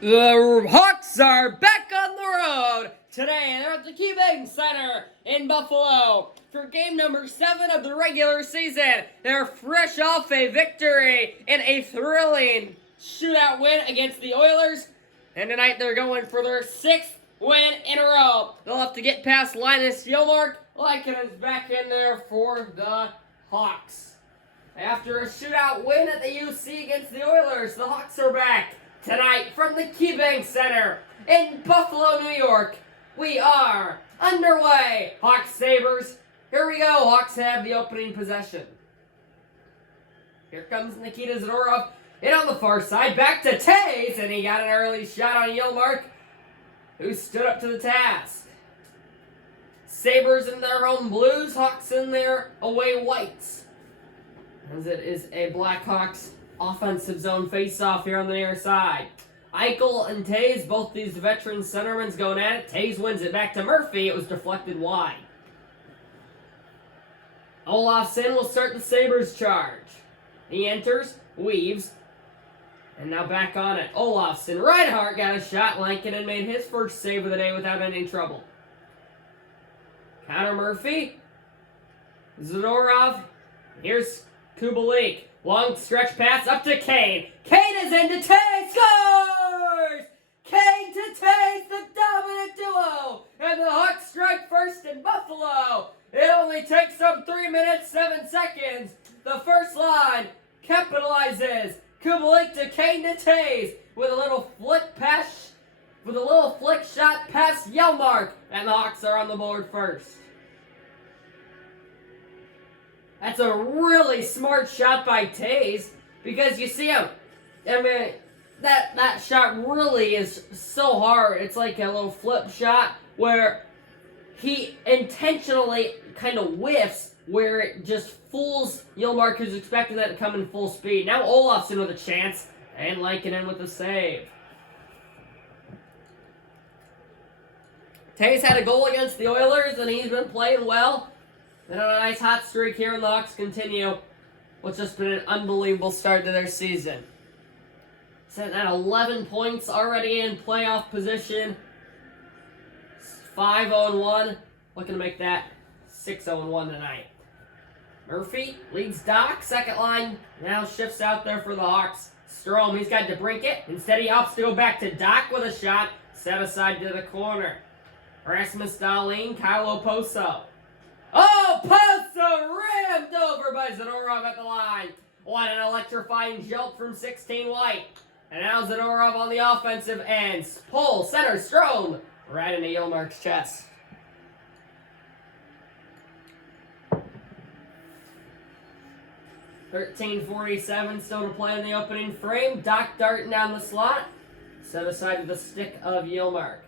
The Hawks are back on the road today. They're at the KeyBank Center in Buffalo for game number 7 of the regular season. They're fresh off a victory in a thrilling shootout win against the Oilers. And tonight they're going for their 6th win in a row. They'll have to get past Linus Ullmark. Lycan is back in there for the Hawks. After a shootout win at the UC against the Oilers, the Hawks are back tonight from the KeyBank Center in Buffalo, New York. We are underway. Hawks Sabres. Here we go. Hawks have the opening possession. Here comes Nikita Zadorov in on the far side. Back to Taves, and he got an early shot on Ullmark, who stood up to the task. Sabres in their home blues. Hawks in their away whites. As it is a Blackhawks offensive zone face-off here on the near side. Eichel and Taves, both these veteran centermen going at it. Taves wins it back to Murphy. It was deflected wide. Olofsson will start the Sabres charge. He enters, weaves, and now back on it. Olofsson, Reinhart got a shot. Lankinen made his first save of the day without any trouble. Counter Murphy. Zadorov. Here's Kubalik. Long stretch pass up to Kane. Kane is into Taves. Scores! Kane to Taves, the dominant duo. And the Hawks strike first in Buffalo. It only takes them 3 minutes, 7 seconds. The first line capitalizes. Kubalik to Kane to Taves with a little flick pass, with a little flick shot past Ullmark. And the Hawks are on the board first. That's a really smart shot by Taves, because you see him. I mean, that shot really is so hard. It's like a little flip shot where he intentionally kind of whiffs, where it just fools Ullmark, who's expecting that to come in full speed. Now Olofsson with a chance, and Lankinen with a save. Taves had a goal against the Oilers, and he's been playing well. And on a nice hot streak here, and the Hawks continue what's just been an unbelievable start to their season. Sitting at 11 points already in playoff position. 5-0-1. Looking to make that 6-0-1 tonight. Murphy leads Doc. Second line now shifts out there for the Hawks. Strome, he's got DeBrincat. Instead, he opts to go back to Doc with a shot. Set aside to the corner. Rasmus Dahlin, Kyle Oposo. Oh, Poso rammed over by Zadorov at the line. What an electrifying jolt from 16 White. And now Zadorov on the offensive end. Pull, center, Strome. Right into Ullmark's chest. $13.47 still to play in the opening frame. Doc darting down the slot. Set aside to the stick of Ullmark.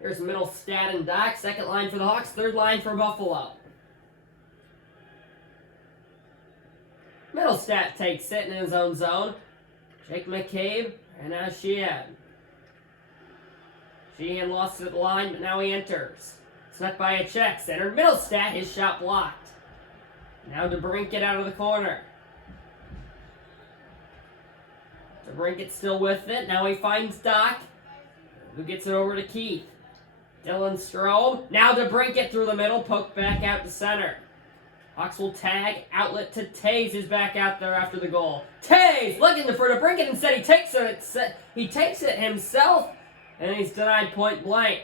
Here's Middlestat and Doc. Second line for the Hawks. Third line for Buffalo. Middlestat takes it in his own zone. Jake McCabe, and now Sheehan. Sheehan lost it at the line, but now he enters. Snuck by a check. Center Middlestat, his shot blocked. Now DeBrincat out of the corner. DeBrincat still with it. Now he finds Doc, who gets it over to Keith. Dylan Strome. Now DeBrincat through the middle, poked back out to center. Hawks will tag, outlet to Taves, who's back out there after the goal. Taves looking for DeBrincat, instead he takes it himself, and he's denied point blank.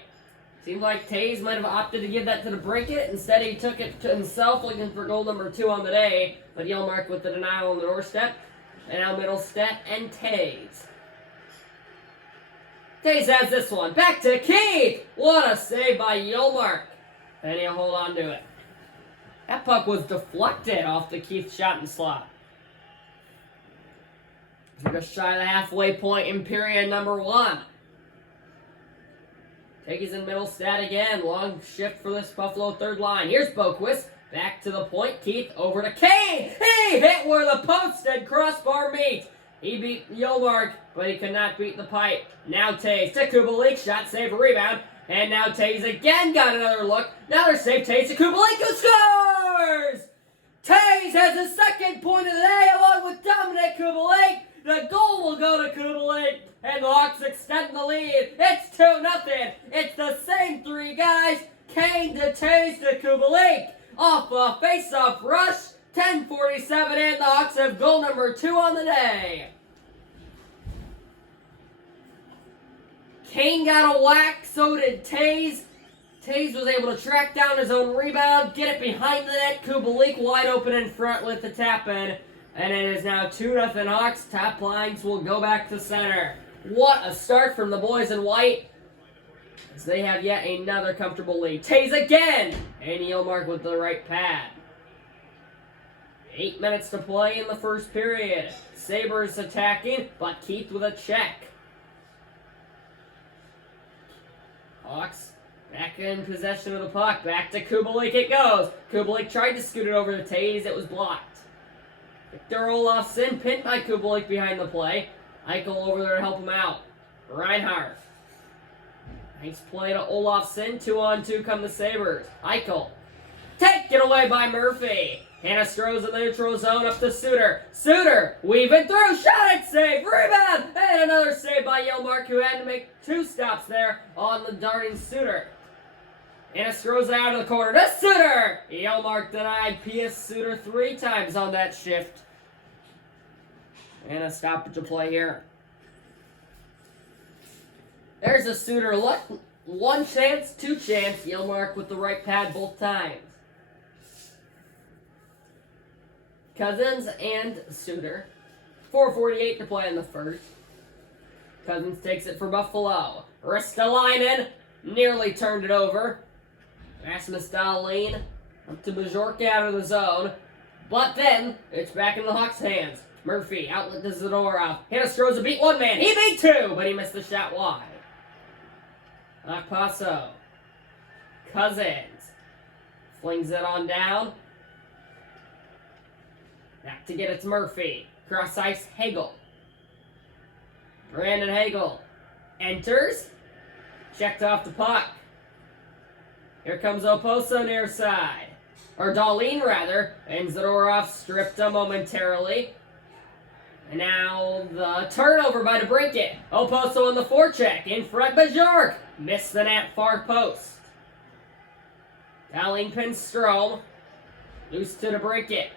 Seemed like Taves might have opted to give that to DeBrincat. Instead he took it to himself, looking for goal number 2 on the day. But Ullmark with the denial on the doorstep. And now Middlestat and Taves. Taves has this one. Back to Keith! What a save by Ullmark. And he'll hold on to it. That puck was deflected off the Keith shot and slot. Just shy of the halfway point in period number 1. Takes in Middlestat again. Long shift for this Buffalo third line. Here's Boquist. Back to the point. Keith over to Kane. He hit where the post and crossbar meet. He beat Ullmark, but he could not beat the pipe. Now Taves to Kubalik. Shot, save, rebound. And now Taves again got another look. Another save. Taves to Kubalik, who scores! Taves has his second point of the day along with Dominic Kubalik. The goal will go to Kubalik, and the Hawks extend the lead. It's 2-0. It's the same three guys. Kane to Taves to Kubalik. Off a face-off rush. 10:47 in. The Hawks have goal number 2 on the day. Kane got a whack, so did Taves. Taves was able to track down his own rebound, get it behind the net. Kubalik wide open in front with the tap-in. And it is now 2-0 Hawks. Top lines will go back to center. What a start from the boys in white, as they have yet another comfortable lead. Taves again! And Yilmark with the right pad. 8 minutes to play in the first period. Sabres attacking, but Keith with a check. Hawks back in possession of the puck. Back to Kubalik it goes. Kubalik tried to scoot it over to Taves. It was blocked. Victor Olofsson pinned by Kubalik behind the play. Eichel over there to help him out. Reinhardt. Nice play to Olofsson. 2-on-2 come the Sabres. Eichel. Taken away by Murphy. Hanastros in the neutral zone up to Suter. Suter weaving through. Shot it, save. Rebound. And another save by Yilmark, who had to make 2 stops there on the darting Suter. Hanastros out of the corner to Suter. Yilmark denied P.S. Suter 3 times on that shift. And a stoppage to play here. There's a Suter look. 1 chance, 2 chance. Yilmark with the right pad both times. Cousins and Suter. 4:48 to play in the first. Cousins takes it for Buffalo. Ristolainen nearly turned it over. Rasmus Dahlin up to Bajork out of the zone. But then it's back in the Hawks' hands. Murphy outlet to Zadorov. Hanastros beat 1 man. He beat 2, but he missed the shot wide. Okpaso. Cousins flings it on down. Back to get it to Murphy. Cross ice, Hagel. Brandon Hagel enters. Checked off the puck. Here comes Oposo near side. Or Dahlin, rather. And Zadorov stripped him momentarily. And now the turnover by DeBrincat. Oposo on the forecheck. In front, Bajork. Missed the net, far post. Dahlin pins Strome. Loose to DeBrincat.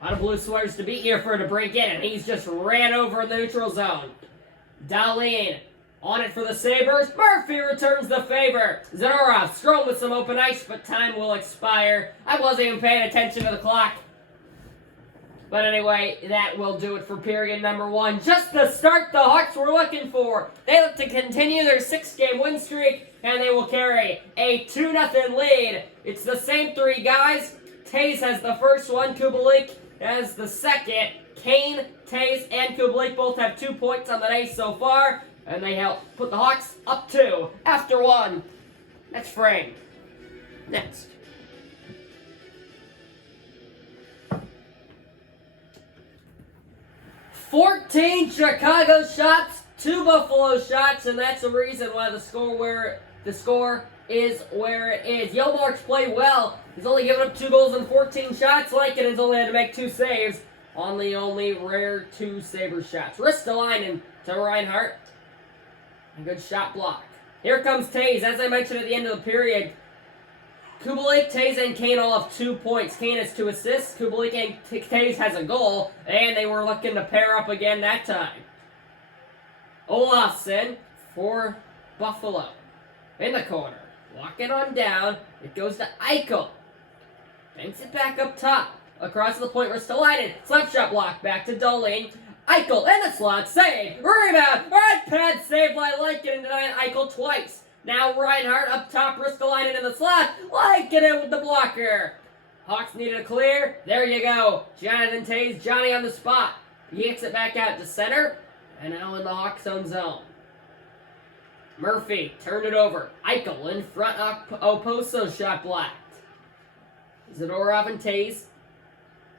A lot of blue sweaters to beat here for DeBrincat, and he's just ran over in the neutral zone. Dahlin on it for the Sabres. Murphy returns the favor. Zadorov, Strome with some open ice, but time will expire. I wasn't even paying attention to the clock. But anyway, that will do it for period number 1. Just the start the Hawks were looking for. They look to continue their 6-game win streak, and they will carry a 2-0 lead. It's the same 3 guys. Taves has the first one. Kubalik has the second. Kane, Taves, and Kubalik both have 2 points on the day so far, and they help put the Hawks up 2 after 1. Next frame. Next. "14 Chicago shots, 2 Buffalo shots," and that's the reason why the score is where it is. Yilmark's played well. He's only given up 2 goals and 14 shots. Lankinen only had to make 2 saves on the only rare 2 Sabres shots. Ristolainen to Reinhardt. A good shot block. Here comes Taves. As I mentioned at the end of the period, Kubalik, Taves, and Kane all have 2 points. Kane has 2 assists. Kubalik and Taves has a goal, and they were looking to pair up again that time. Olofsson for Buffalo. In the corner. Walking on down. It goes to Eichel. Banks it back up top. Across the point, Ristolainen. Slap shot block. Back to Dahlin. Eichel in the slot. Save. Rebound. Right pad save by Lankinen, denying Eichel twice. Now Reinhardt up top. Ristolainen in the slot. Lankinen with the blocker. Hawks needed a clear. There you go. Jonathan Taves. Johnny on the spot. He hits it back out to center. And now in the Hawks' own zone. Murphy turned it over. Eichel in front. Oposo shot blocked. Zadorov and Taves.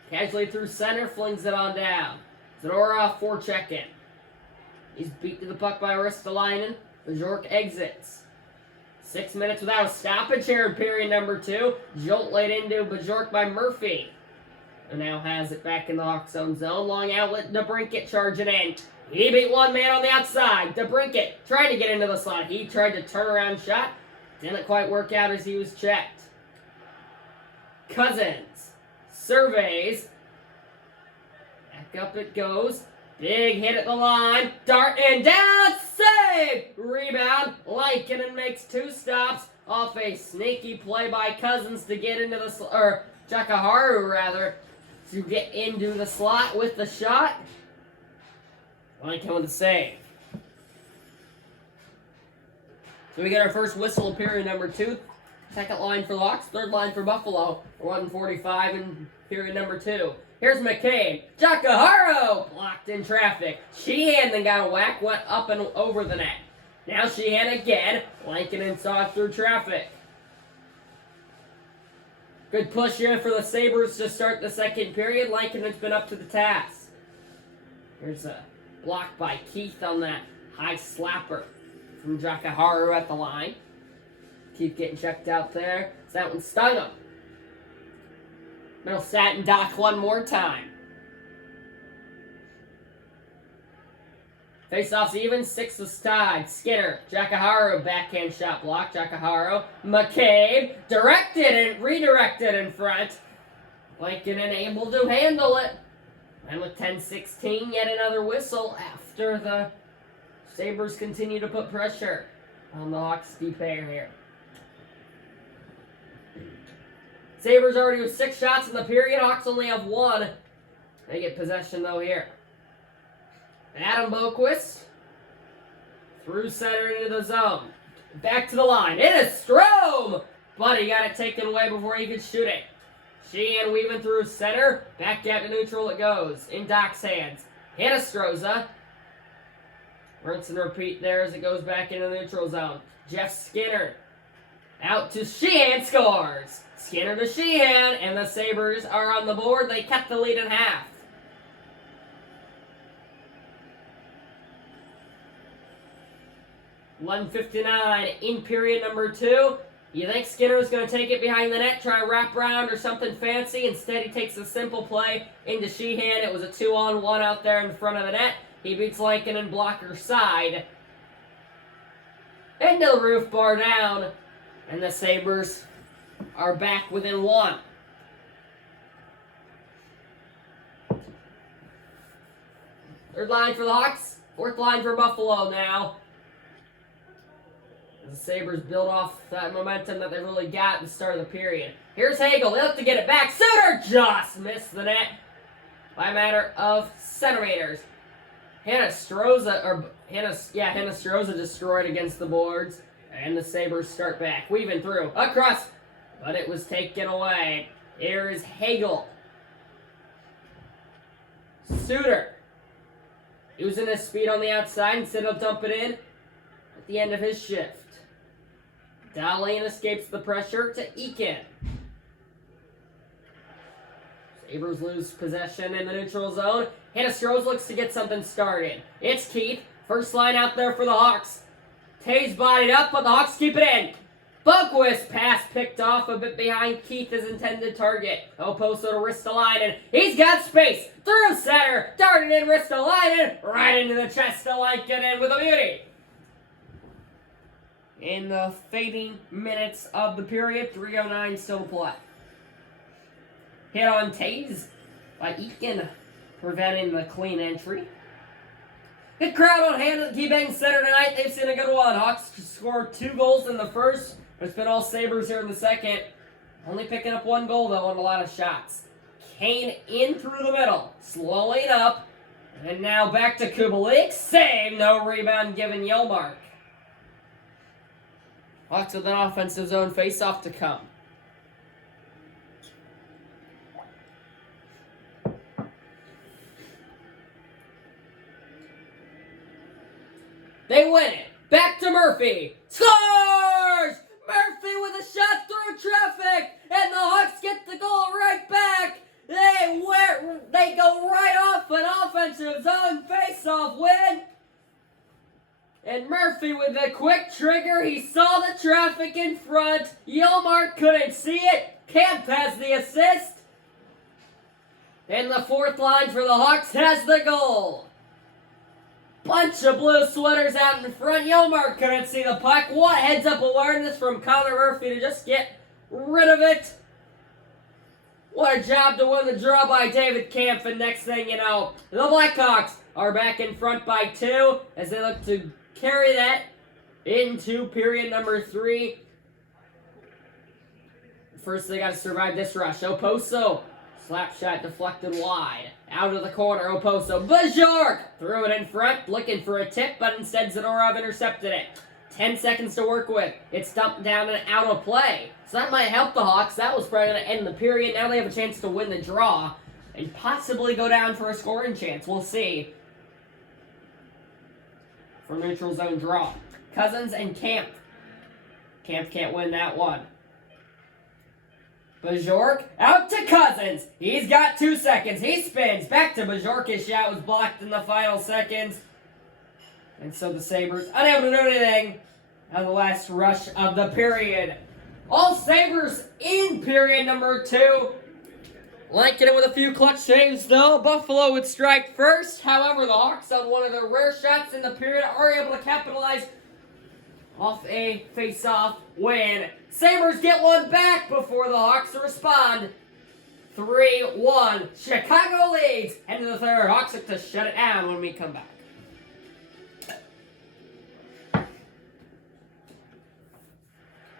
Casually through center, flings it on down. Zadorov forecheck in. He's beat to the puck by Ristolainen. Bajork exits. 6 minutes without a stoppage here in period number 2. Jolt laid into Bajork by Murphy. And now has it back in the Hawks' own zone. Long outlet, DeBrincat charging in. He beat one man on the outside. DeBrincat trying to get into the slot. He tried to turn around shot. Didn't quite work out as he was checked. Cousins surveys. Back up it goes. Big hit at the line. Dart and down. Save! Rebound. Lankinen makes 2 stops off a sneaky play by Cousins to get into the or Jakaharu rather, to get into the slot with the shot. Lankinen with the save. So we get our first whistle of period number 2. Second line for the Hawks, third line for Buffalo. 1:45 in period number 2. Here's McCabe. Jakaharu blocked in traffic. Sheehan then got a whack, went up and over the net. Now Sheehan again. Lankinen saw it through traffic. Good push here for the Sabres to start the second period. Lankinen's been up to the task. Here's a block by Keith on that high slapper from Jakaharu at the line. Keith getting checked out there. That one stung him. Middlestat and Doc one more time. Face-offs even, 6 was tied. Skinner, Jakaharu, backhand shot block. Jakaharu, McCabe, directed and redirected in front. Lankinen able to handle it. And with 10-16, yet another whistle after the Sabres continue to put pressure on the Hawks' deep pair here. Sabres already with 6 shots in the period. Hawks only have 1. They get possession though here. Adam Boquist through center into the zone. Back to the line. It is Strome! But he got it taken away before he could shoot it. Sheehan weaving through center. Back out to neutral it goes. In Doc's hands. Hit a Stroza. Rinse and repeat there as it goes back into the neutral zone. Jeff Skinner. Out to Sheehan, scores! Skinner to Sheehan, and the Sabres are on the board. They kept the lead in half. $1:59 in period number 2. You think Skinner was going to take it behind the net, try a wraparound or something fancy. Instead, he takes a simple play into Sheehan. It was a 2-on-1 out there in front of the net. He beats Lankinen blocker side. Into the roof bar down. And the Sabres are back within 1. Third line for the Hawks. Fourth line for Buffalo now. As the Sabres build off that momentum that they really got at the start of the period. Here's Hagel. They look to get it back. Suter just missed the net by a matter of centimeters. Hinostroza destroyed against the boards. And the Sabres start back. Weaving through. Across. But it was taken away. Here is Hagel. Suter. Using his speed on the outside instead of dump it in at the end of his shift. Dahlin escapes the pressure to Eakin. Sabres lose possession in the neutral zone. Hinostroza looks to get something started. It's Keith. First line out there for the Hawks. Taves bodied up, but the Hawks keep it in. Boquist pass picked off a bit behind Keith, his intended target. Oposo to Ristolainen. He's got space. Through center. Darted in Ristolainen. Right into the chest of Lankinen with a beauty. In the fading minutes of the period, 3:09 still to play. Hit on Taves by Eakin, preventing the clean entry. Good crowd on hand at the KeyBank Center tonight. They've seen a good one. Hawks scored 2 goals in the first, but it's been all Sabres here in the second. Only picking up 1 goal, though, on a lot of shots. Kane in through the middle. Slowing up. And now back to Kubalik. Save. No rebound given Yelmark. Hawks with an offensive zone face-off to come. They win it. Back to Murphy. Scores! Murphy with a shot through traffic. And the Hawks get the goal right back. They go right off an offensive zone face-off win. And Murphy with a quick trigger. He saw the traffic in front. Yelmark couldn't see it. Kemp has the assist. And the fourth line for the Hawks has the goal. Bunch of blue sweaters out in front. Yelmark couldn't see the puck. What heads-up awareness from Connor Murphy to just get rid of it. What a job to win the draw by David Kampf. And next thing you know, the Blackhawks are back in front by 2 as they look to carry that into period number 3. First, they got to survive this rush. Oposo, slap shot deflected wide. Out of the corner, Oposo. Bajork threw it in front, looking for a tip, but instead Zadorov intercepted it. 10 seconds to work with. It's dumped down and out of play. So that might help the Hawks. That was probably going to end the period. Now they have a chance to win the draw and possibly go down for a scoring chance. We'll see. For neutral zone draw. Cousins and Kampf. Kampf can't win that one. Bajork out to Cousins. He's got 2 seconds. He spins. Back to Bajork. His shot was blocked in the final seconds. And so the Sabres unable to do anything on the last rush of the period. All Sabres in period number 2. Linking it with a few clutch saves though. Buffalo would strike first. However, the Hawks on one of their rare shots in the period are able to capitalize off a face-off win. Sabres get one back before the Hawks respond. 3-1. Chicago leads. End of the third. Hawks look to shut it down when we come back.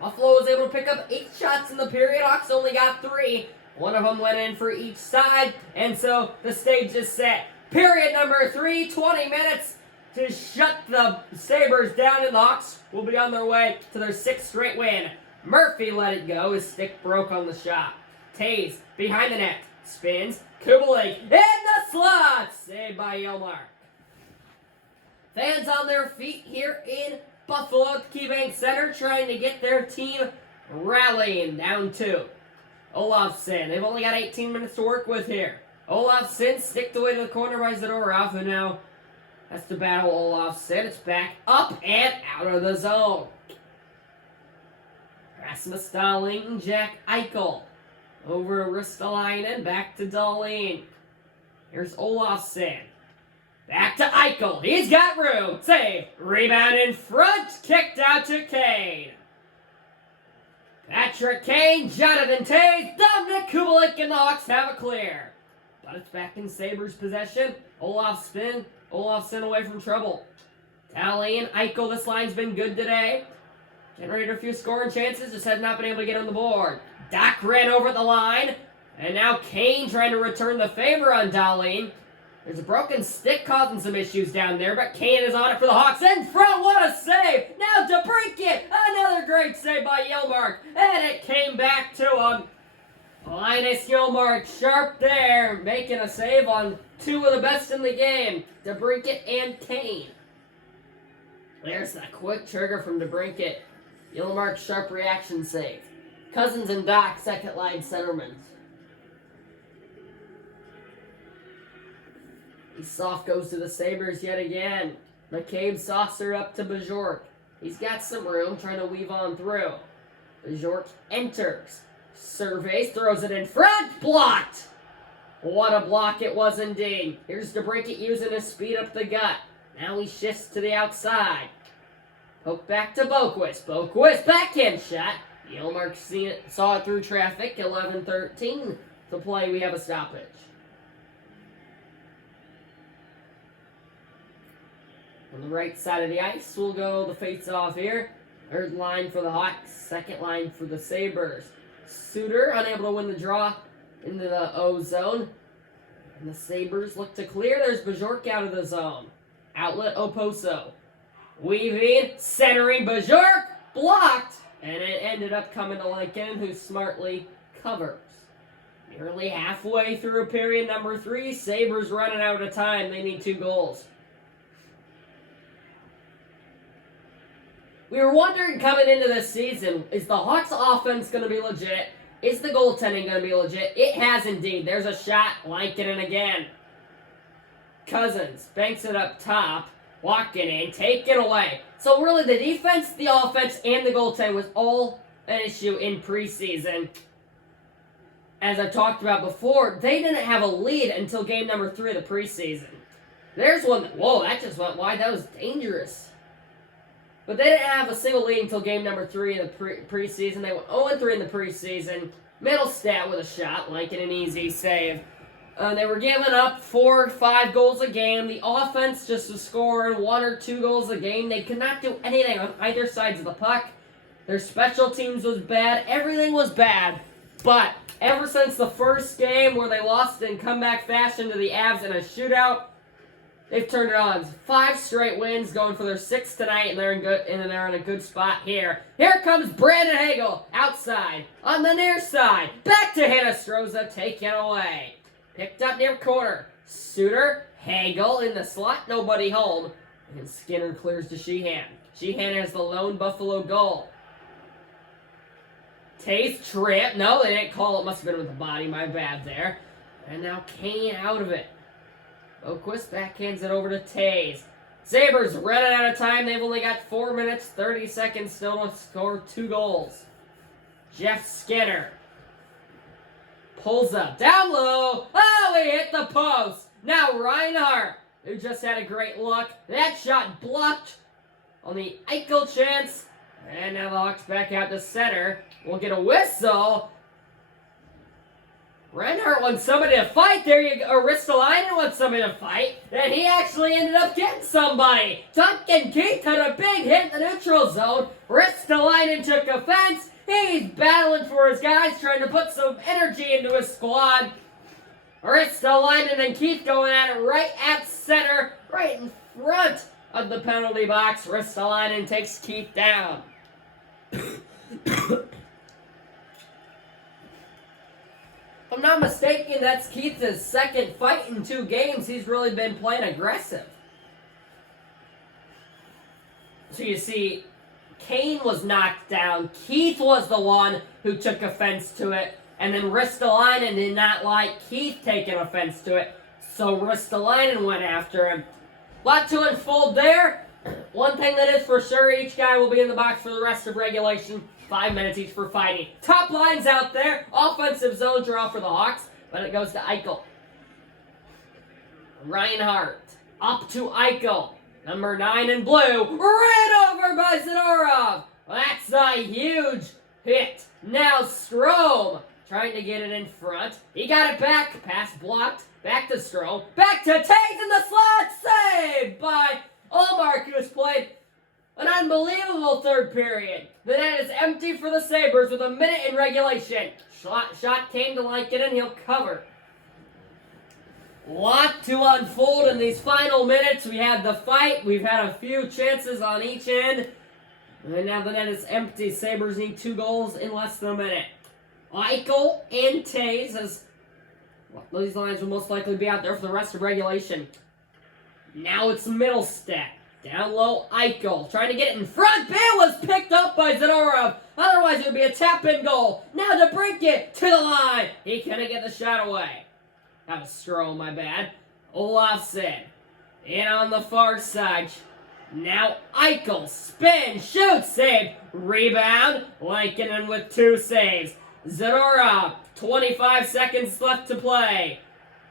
Buffalo was able to pick up 8 shots in the period. Hawks only got 3. One of them went in for each side. And so the stage is set. Period number 3, 20 minutes to shut the Sabres down. And the Hawks will be on their way to their 6th straight win. Murphy let it go. His stick broke on the shot. Taves behind the net. Spins. Kubalik in the slot. Saved by Yelmark. Fans on their feet here in Buffalo at the KeyBank Center trying to get their team rallying. Down 2. Olofsson. They've only got 18 minutes to work with here. Olofsson sticked away to the corner by Zadorov, and now has to battle Olofsson. It's back up and out of the zone. Rasmus Dahlin, Jack Eichel. Over Ristolainen, back to Dahlin. Here's Olofsson. Back to Eichel. He's got room. Save. Rebound in front. Kicked out to Kane. Patrick Kane, Jonathan Taves, Dominic Kubalik, and the Hawks have a clear. But it's back in Sabres' possession. Olofsson away from trouble. Dahlin, Eichel, this line's been good today. Generated a few scoring chances, just have not been able to get on the board. Doc ran over the line, and now Kane trying to return the favor on Dahlin. There's a broken stick causing some issues down there, but Kane is on it for the Hawks. In front, what a save! Now DeBrincat, another great save by Yelmark, and it came back to him. Linus Yelmark, sharp there, making a save on 2 of the best in the game, DeBrincat and Kane. There's that quick trigger from DeBrincat. Yelmark, sharp reaction save. Cousins and Doc, second line centermen. Soft goes to the Sabres yet again. McCabe saucer up to Bajork. He's got some room, trying to weave on through. Bajork enters. Surveys, throws it in front. Blocked! What a block it was indeed. Here's DeBrincat using his speed up the gut. Now he shifts to the outside. Poke back to Boquist. Boquist, backhand shot. Yelmark saw it through traffic. 11-13 to play. We have a stoppage. On the right side of the ice, we'll go the face-off here. Third line for the Hawks, second line for the Sabres. Suter unable to win the draw into the O zone. And the Sabres look to clear. There's Bajork out of the zone. Outlet Oposo. Weaving, centering Bajork, blocked. And it ended up coming to Lincoln, who smartly covers. Nearly halfway through period number 3. Sabres running out of time. They need 2 goals. We were wondering coming into this season, is the Hawks offense going to be legit? Is the goaltending going to be legit? It has indeed. There's a shot. Lankinen again. Cousins banks it up top. Walking in. Taken away. So really the defense, the offense, and the goaltending was all an issue in preseason. as I talked about before, they didn't have a lead until game number 3 of the preseason. There's one, whoa, that just went wide. That was dangerous. But they didn't have a single lead until game number 3 of the preseason. They went 0-3 in the preseason. Middlestat with a shot, like an easy save. They were giving up 4 or 5 goals a game. The offense just was scoring 1 or 2 goals a game. They could not do anything on either sides of the puck. Their special teams was bad. Everything was bad. But ever since the first game where they lost in comeback fashion to the Avs in a shootout, they've turned it on. 5 straight wins, going for their 6th tonight, and they're in a good spot here. Here comes Brandon Hagel outside on the near side. Back to Hinostroza, taken away. Picked up near corner. Suter, Hagel in the slot, nobody home. And Skinner clears to Sheehan. Sheehan has the lone Buffalo goal. Taze trip. No, they didn't call it. Must have been with the body. My bad there. And now Kane out of it. Oquist backhands it over to Taze. Sabres running out of time. They've only got 4 minutes, 30 seconds still to score 2 goals. Jeff Skinner pulls up. Down low. Oh, he hit the post. Now Reinhart, who just had a great look. That shot blocked on the Eichel chance. And now the Hawks back out to center. We'll get a whistle. Reinhart wants somebody to fight. There you go. Ristolainen wants somebody to fight. And he actually ended up getting somebody. Duncan Keith had a big hit in the neutral zone. Ristolainen took offense. He's battling for his guys, trying to put some energy into his squad. Ristolainen and Keith going at it right at center, right in front of the penalty box. Ristolainen takes Keith down. If I'm not mistaken, that's Keith's second fight in 2 games. He's really been playing aggressive. So you see, Kane was knocked down. Keith was the one who took offense to it. And then Ristolainen did not like Keith taking offense to it. So Ristolainen went after him. A lot to unfold there. One thing that is for sure, each guy will be in the box for the rest of regulation. 5 minutes each for fighting. Top lines out there. Offensive zone draw for the Hawks, but it goes to Eichel. Reinhart up to Eichel. Number 9 in blue. Ran over by Zadorov. That's a huge hit. Now Strome trying to get it in front. He got it back. Pass blocked. Back to Strome. Back to Taves in the slot. Saved by Ullmark, who has played an unbelievable third period. The net is empty for the Sabres with a minute in regulation. Shot came to Lincoln, he'll cover. Lot to unfold in these final minutes. We had the fight. We've had a few chances on each end. And now the net is empty. Sabres need 2 goals in less than a minute. Eichel and Taves, as these lines will most likely be out there for the rest of regulation. Now it's Middlestat. Down low, Eichel. Trying to get it in front. Bill was picked up by Zadorov. Otherwise, it would be a tap-in goal. Now to break it to the line. He couldn't get the shot away. That was Strome, my bad. Olafsson. In on the far side. Now Eichel. Spin. Shoot. Save. Rebound. Lankinen with 2 saves. Zadorov. 25 seconds left to play.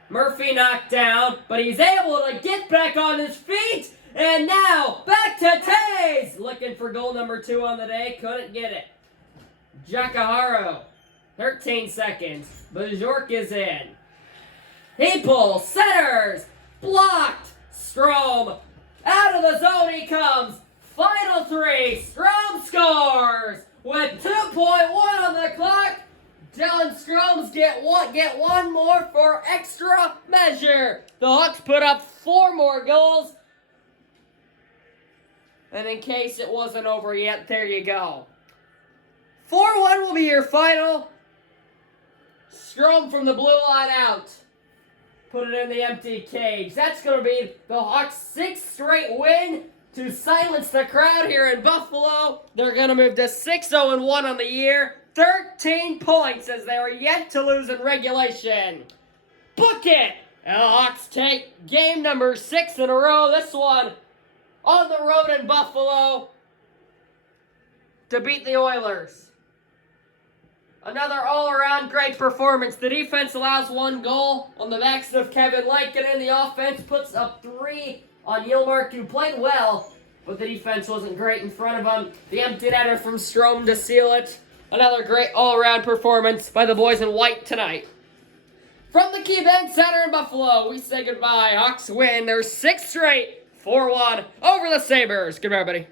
Murphy knocked down, but he's able to get back on his feet. And now, back to Taves! Looking for goal number 2 on the day. Couldn't get it. Giacoharo. 13 seconds. Bajork is in. He pulls. Centers. Blocked. Strome. Out of the zone he comes. Final 3. Strome scores. With 2.1 on the clock. Dylan Strome's get one more for extra measure. The Hawks put up 4 more goals. And in case it wasn't over yet, there you go. 4-1 will be your final. Strome from the blue line out. Put it in the empty cage. That's going to be the Hawks' 6th straight win to silence the crowd here in Buffalo. They're going to move to 6-0-1 on the year. 13 points as they are yet to lose in regulation. Book it! And the Hawks take game number 6 in a row. This one on the road in Buffalo to beat the Oilers. Another all-around great performance. The defense allows 1 goal on the backs of Kevin Lankinen. The offense puts up 3 on Yilmark, who played well, but the defense wasn't great in front of him. The empty netter from Strome to seal it. Another great all-around performance by the boys in white tonight. From the KeyBank Center in Buffalo, we say goodbye. Hawks win their 6th straight 4-1 over the Sabres. Goodbye, everybody.